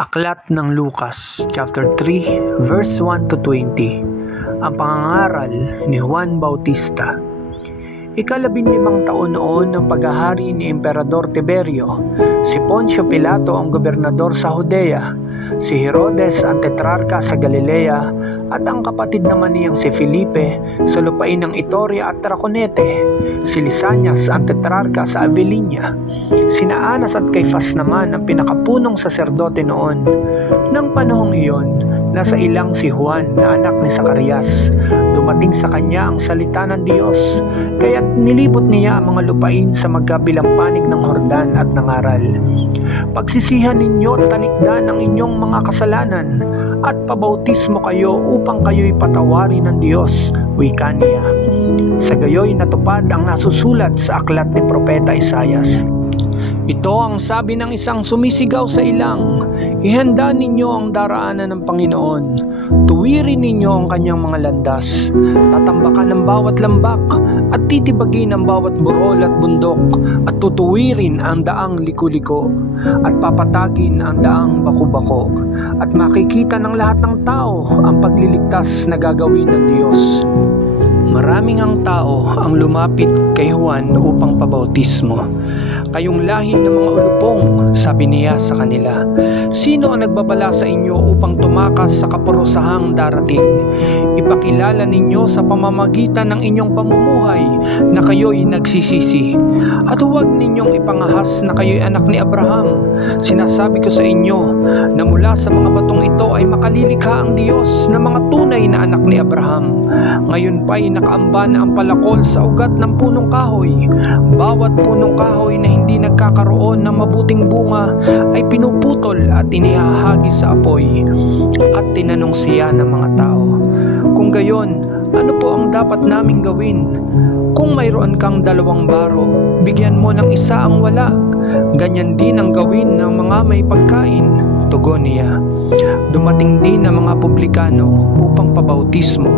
Aklat ng Lucas, chapter 3, verse 1 to 20. Ang pangangaral ni Juan Bautista. Ika-15 taon noon ng paghahari ni Emperador Tiberio, si Poncio Pilato ang gobernador sa Judea, si Herodes ang tetrarka sa Galilea, at ang kapatid naman niyang si Felipe sa lupain ng Itoria at Traconite, si Lisanias ang tetrarka sa Abilinia, sina Anas at Caifas naman ang pinakapunong saserdote noon. Nang panahong iyon, nasa ilang si Juan na anak ni Zacarias. Dumating sa kanya ang salita ng Diyos, kaya't nilibot niya ang mga lupain sa magkabilang panig ng Jordan at nangaral, "Pagsisihan ninyo at tanikdan ang inyong mga kasalanan at pabautismo kayo upang kayo'y patawarin ng Diyos," wika niya. Sa gayoy natupad ang nasusulat sa aklat ni Propeta Isaias. Ito ang sabi ng isang sumisigaw sa ilang, "Ihanda ninyo ang daraanan ng Panginoon. Tuwirin ninyo ang kanyang mga landas. Tatambakan ang bawat lambak at titibagin ang bawat burol at bundok, at tutuwirin ang daang liku-liko at papatagin ang daang baku-bako, at makikita ng lahat ng tao ang pagliligtas na gagawin ng Diyos." Maraming ang tao ang lumapit kay Juan upang pabautismo. "Kayong lahi ng mga ulupong," sabi niya sa kanila, "sino ang nagbabala sa inyo upang tumakas sa kaparusahang darating? Ipakilala ninyo sa pamamagitan ng inyong pamumuhay na kayo'y nagsisisi. At huwag ninyong ipangahas na kayo'y anak ni Abraham. Sinasabi ko sa inyo na mula sa mga batong ito ay makalilikha ang Diyos ng mga tunay na anak ni Abraham. Ngayon pa'y nakaamba na ang palakol sa ugat ng punong kahoy. Bawat punong kahoy na hindi nagkakaroon ng mabuting bunga ay pinuputol at inihahagis sa apoy." At tinanong siya ng mga tao, "Kung gayon, ano po ang dapat naming gawin? Kung mayroon kang 2 baro, bigyan mo ng isa ang wala. Ganyan din ang gawin ng mga may pagkain," tugon niya. Dumating din ang mga publikano upang pabautismo,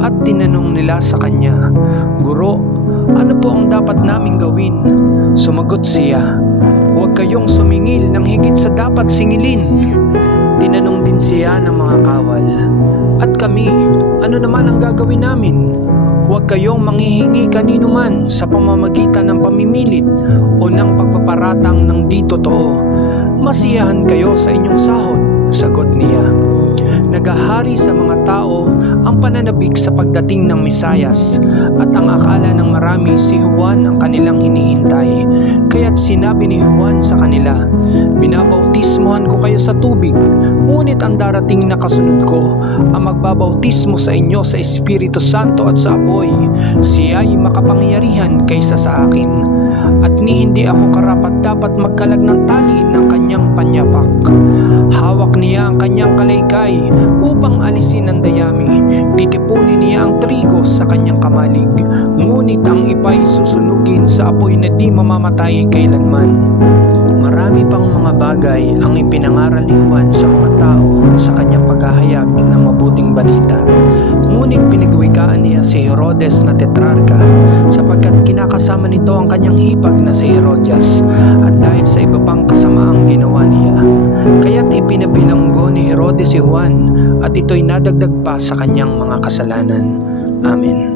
at tinanong nila sa kanya, "Guro, ano po ang dapat naming gawin?" Sumagot siya, "Huwag kayong sumingil ng higit sa dapat singilin." Tinanong din siya ng mga kawal, "At kami, ano naman ang gagawin namin?" "Huwag kayong manghihingi kanino man sa pamamagitan ng pamimilit o ng pagpaparatang ng di totoo. Masiyahan kayo sa inyong sahod," sagot niya. Nagahari sa mga tao ang pananabik sa pagdating ng Mesiyas, at ang akala ng marami si Juan ang kanilang hinihintay. Kaya't sinabi ni Juan sa kanila, "Binabautismohan ko kayo sa tubig, ngunit ang darating na kasunod ko ang magbabautismo sa inyo sa Espiritu Santo at sa apoy. Siya'y makapangyarihan kaysa sa akin, at hindi ako karapat-dapat magkalag ng tali ng kanyang panyapak. Hawak niya ang kanyang kalaykay upang alisin ang dayami. Titipunin niya ang trigo sa kanyang kamalig, ngunit ang ipa'y susunugin sa apoy na di mamamatay kailanman." Marami pang mga bagay ang ipinangaral ni Juan sa mga tao sa kanyang paghahayag ng mabuting balita. Ngunit pinagwikaan niya si Herodes na tetrarka, sapagkat kinakasama nito ang kanyang hipag na si Herodias, at dahil sa iba pang kasamaang ginawa niya. Kaya't ipinabilanggo ni Herodes si Juan, at ito'y nadagdag pa sa kanyang mga kasalanan. Amen.